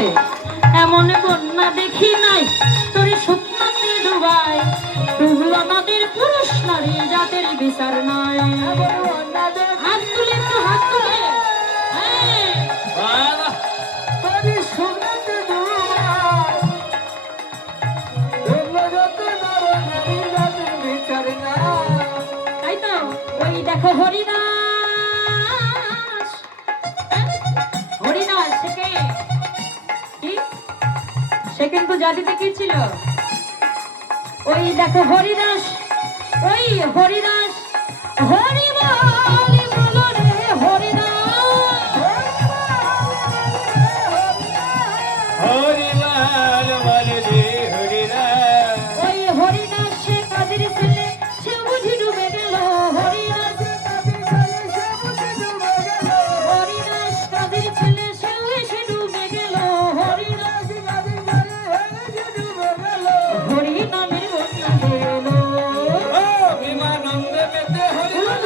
বলছে এমন বন্যা দেখি নাই তোর স্বপ্নতে ডুবাই ডুবলো নদীর পুরুষ নারী জাতের বিচার নাই হাত তুলে একটু হাত তুলে তাই তো ওই দেখো হরিদাস হরিদাস সে কিন্তু জাতিতে কি ছিল ওই দেখো হরিদাস ওই হরিদাস হরি বলি বলো রে হরিদাস হরিলাল বল রে হরিলাল ওই হরিদাস সে কাদের ছেলে সে বুঝি ডুবে গেল হরিদাস হরিদাস কাদের ছেলে সে এসে ডুবে গেল হরিদাস হরি নামের বন্যা গেল বিমানন্দে পেতে হরিলাল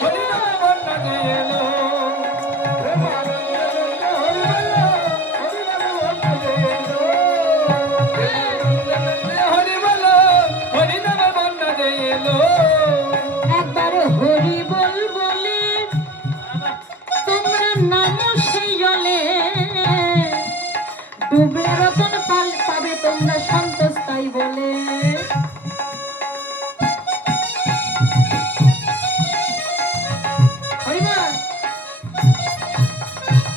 হরিলাল বন্যা গেল হরিনাম বন্যা গেল একবার হরি বল বলে তোমরা নামো সেই জলে ডুবলে রতন পাবে তোমরা সন্তোষ তাই বলে হরিবল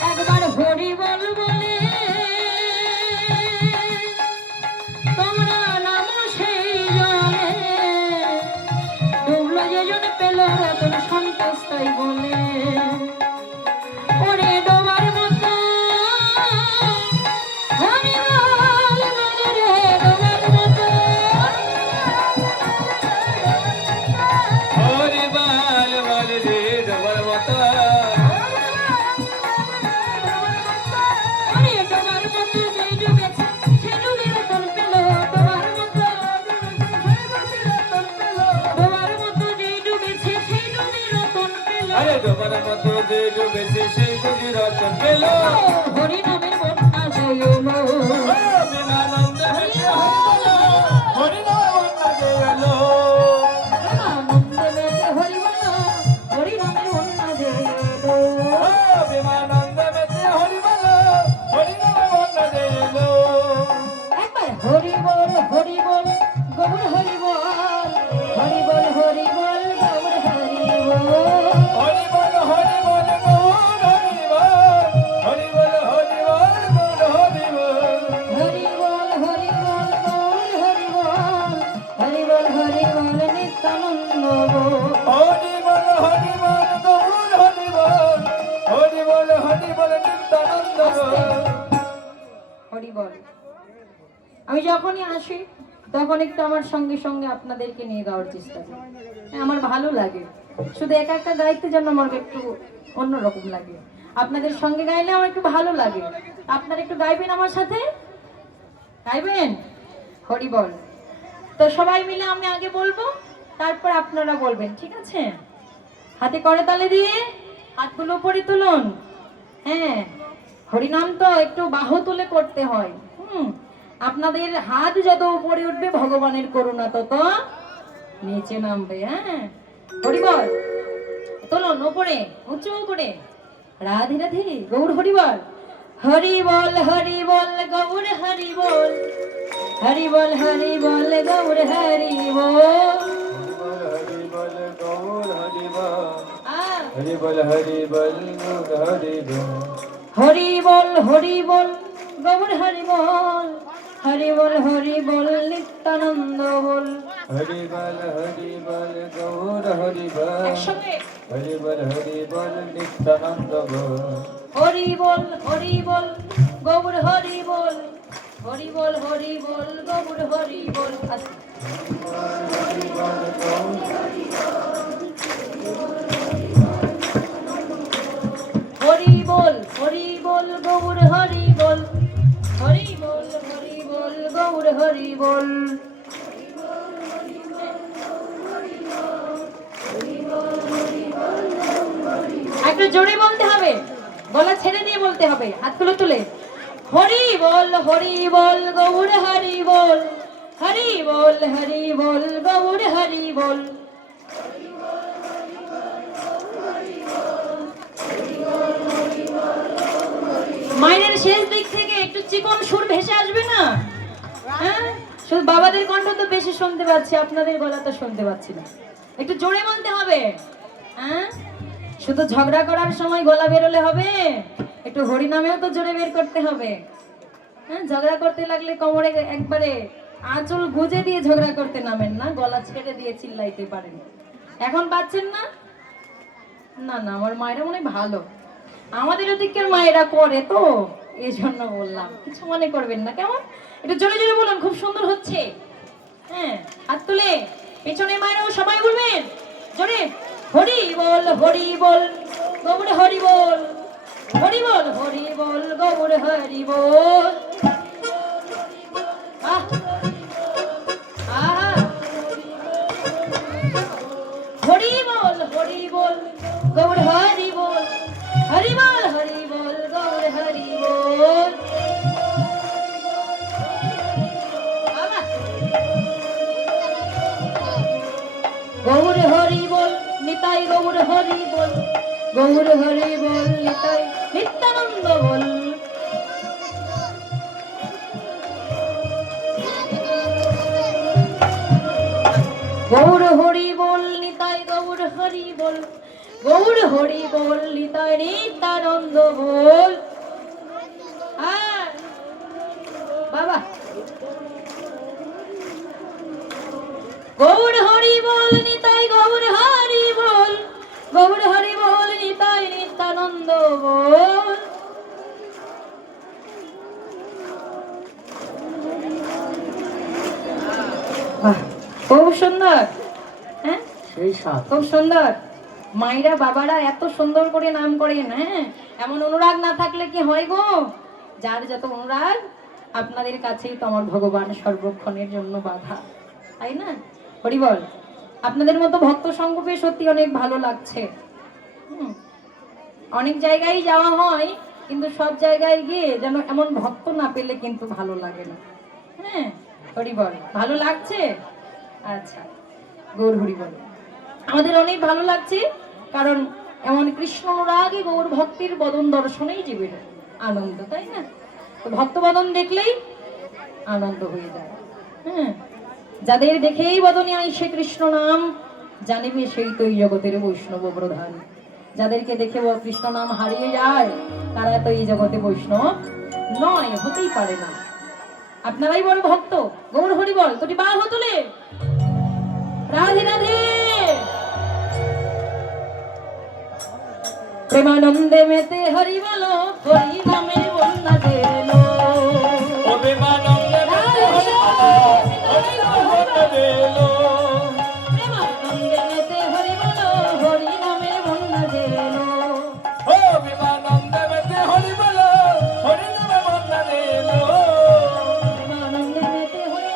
একবার হরি বল বলে তোমরা নামো সেই জলে ডুবলো যেজন পেল রতন সন্তোষ তাই বলে ওরে ডোবার মতো হরি বল বলে রে ডোবার মতো হরিবাল বল রে ডবর মতো ওরে ডোবার মতো যেই ডুবেছে সে ডুবে রতন পেল ডোবার মতো ডোবার মতো যেই ডুবেছে সেই ডুবে রতন পেল আরে ডবর মতো যে ডুবেছে সেই বুঝি রতন পেল হরি নামের বন্যা গেল বিমানন্দে পেতে হরিলাল বন্যা গেল আনন্দে মেতে হরি বল হরি নামের বন্যা গেল বিমানন্দে পেতে হরিবল হরিনাম বন্যা গেল একবার হরি বল গৌর হরি বল হরি বল গৌর হরি বল হরিবল হরিবল গৌর হরিবল হরিবল হরিবল গৌর হরিবল হরি বল নিত্যানন্দ হরিবল হরিবল গৌর হরিবল হরিবল নিত্যানন্দ হরি বল আমি যখনই আসি তখন একটু আমার সঙ্গে সঙ্গে আপনাদেরকে নিয়ে গাওয়ার চেষ্টা করি আমার ভালো লাগে শুধু একা একা গাইতে যেন আমার একটু অন্যরকম লাগে আপনাদের সঙ্গে গাইলে আমার একটু ভালো লাগে আপনারা একটু গাইবেন আমার সাথে গাইবেন হরি বল তো সবাই মিলে আমি আগে বলবো তারপর আপনারা বলবেন ঠিক আছে হাতে করে তালে দিয়ে হাতগুলো উপরে তুলুন হ্যাঁ হরিনাম তো একটু বাহু তুলে করতে হয় আপনাদের হাত যত উপরে উঠবে ভগবানের করুণা তত নিচে নামবে হ্যাঁ হরি বল তুলুন উপরে উঁচু করে রাধে রাধে গৌর হরি বল গৌর হরি বল গৌর হরি বল হরিবল হরিবল গৌর হরিবল হরি বল গৌর হরি বল নিত্যানন্দ বল হরিবল হরিবল গৌর হরিবল একসঙ্গে হরিবল হরিবল নিত্যানন্দ হরি বল গৌর হরি বল গৌর হরি বল হরি বল গৌর হরি বল গৌর হরি বল একটু জোরে বলতে হবে, গলা ছেড়ে দিয়ে বলতে হবে, হাতগুলো তুলে হরি বল গৌর হরি বল, হরি বল গৌর হরি বল। মায়ের শেষ দিক থেকে একটু চিকন সুর ভেসে আসবে না? হ্যাঁ, শুধু বাবাদের কণ্ঠ তো বেশি শুনতে পাচ্ছি, আপনাদের গলা তো শুনতে পাচ্ছি না। একটু জোরে বলতে হবে। হ্যাঁ, শুধু ঝগড়া করার সময় গলা বেরোলে হবে, একটু হরি নামেও তো জোরে বের করতে হবে। হ্যাঁ, ঝগড়া করতে লাগলে কোমরে একবারে আঁচল গুজে দিয়ে ঝগড়া করতে নামেন না, গলা ছেড়ে দিয়ে চিল্লাইতে পারেন। এখন পাচ্ছেন না? না না, আমার মায়েরা মনে হয় ভালো, আমাদের ওদিকের মায়েরা করে তো, এই জন্য বললাম, কিছু মনে করবেন না। কেমন একটু জোরে জোরে বলুন, খুব সুন্দর হচ্ছে। হ্যাঁ, হাত তুলে পেছনের মায়েরাও সবাই বলবেন জোরে, হরি বল গৌর হরি বল, হরি বল গৌর হরি বল। আহ, আহা। হরি বল গৌর হরি বল, হরি বল গৌর হরি বল। বাবা। গৌর হরি বল নিতাই গৌর হরি বল, গৌর হরি বল নিতাই নিত্যানন্দ বল। গৌর হরি বল নিতাই গৌর হরি বল, গৌর হরি বল নিতাই নিত্যানন্দ বল। বাবা। গৌর হরি বল নিতাই গৌর হরি বল, গৌর হরি বল নিতাই নিত্যানন্দ বল। খুব সুন্দর। হ্যাঁ, খুব সুন্দর। মায়েরা বাবারা এত সুন্দর করে নাম করেন। হ্যাঁ, এমন অনুরাগ না থাকলে কি হয় গো? যার যত অনুরাগ, আপনাদের কাছেই তো আমার ভগবান সর্বক্ষণের জন্য বাধা, তাই না? হরি বল। আপনাদের মতো ভক্ত সঙ্গ পেয়ে সত্যি অনেক ভালো লাগছে। অনেক জায়গায় যাওয়া হয়, কিন্তু সব জায়গায় গিয়ে যেন এমন ভক্ত না পেলে কিন্তু ভালো লাগে না। হ্যাঁ, হরি বল। ভালো লাগছে? আচ্ছা, গৌর হরি বল। আমাদের অনেক ভালো লাগছে, কারণ এমন কৃষ্ণ অনুরাগে গৌর ভক্তির বদন দর্শনেই জীবের আনন্দ, তাই না? তো ভক্ত বদন দেখলেই আনন্দ হয়ে যায়। হ্যাঁ, যাদের দেখেই বদনে আইসে কৃষ্ণ নাম, জানিবে সেই তো এই জগতের বৈষ্ণব প্রধান। যাদেরকে দেখে কৃষ্ণ নাম হারিয়ে যায়, তারা তো এই জগতে বৈষ্ণব নয়, হতেই পারে না। আপনারাই বড় ভক্ত। গৌর হরি বল। তোটি বাহ তুলে রাধে রাধে। প্রেমানন্দে মেতে হরি বলো, হরি নামে বন্যা দেলো। প্রেমানন্দে মেতে হরি বলো, হরি নামে বন্যা দেলো। প্রেমানন্দে মেতে হরি বলো, হরি নামে বন্যা দেলো। প্রেমানন্দে মেতে হরি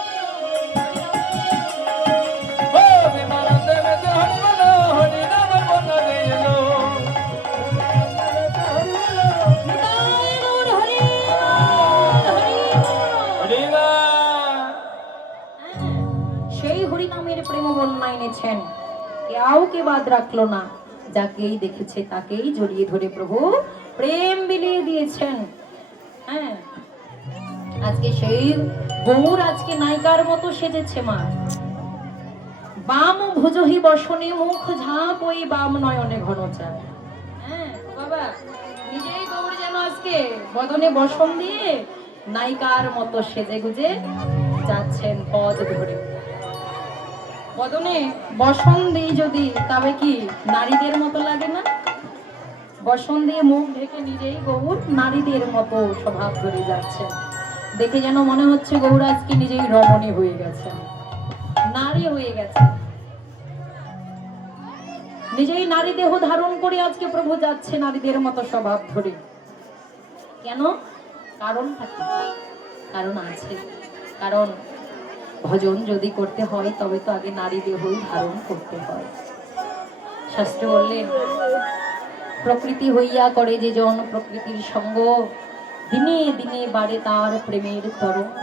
প্রেমানন্দে মেতে হরি বলো, হরি নামে বন্যা দেলো। সেই হরিনামের প্রেম বন্যা এনেছেন, কাউকে বাদ রাখলো না। যাকেই দেখেছে তাকেই জড়িয়ে ধরে প্রভু প্রেম বিলিয়ে দিয়েছেন। হ্যাঁ, আজকে সেই গৌর আজকে নায়িকার মতো সেজেছে মা। বাম ভুজহি বসনে মুখ ঝাঁপ, ওই বাম নয়নে ঘন চাপ। হ্যাঁ বাবা, নিজেই গৌর যেন আজকে বদনে বসন দিয়ে নায়িকার মতো সেজে গুজে যাচ্ছেন পদ ধরে। বদনে বসন দিয়ে যদি, তবে কি নারীদের মতো লাগে না? বসন দিয়ে মুখ ঢেকে নিজেই গৌর নারীদের মতো স্বভাব ধরে যাচ্ছেন। দেখে যেন মনে হচ্ছে গৌর আজকে নিজেই রমণী হয়ে গেছেন, নারী হয়ে গেছে। নিজেই নারী দেহ ধারণ করে আজকে প্রভু যাচ্ছে নারীদের মতো স্বভাব ধরে। কেন? কারণ থাকে, কারণ আছে। কারণ ভজন যদি করতে হয় তবে তো আগে নারী দেহই ধারণ করতে হয়। শাস্ত্র বললেন, প্রকৃতি হইয়া করে যে জন প্রকৃতির সঙ্গ, দিনে দিনে বাড়ে তার প্রেমের তরঙ্গ।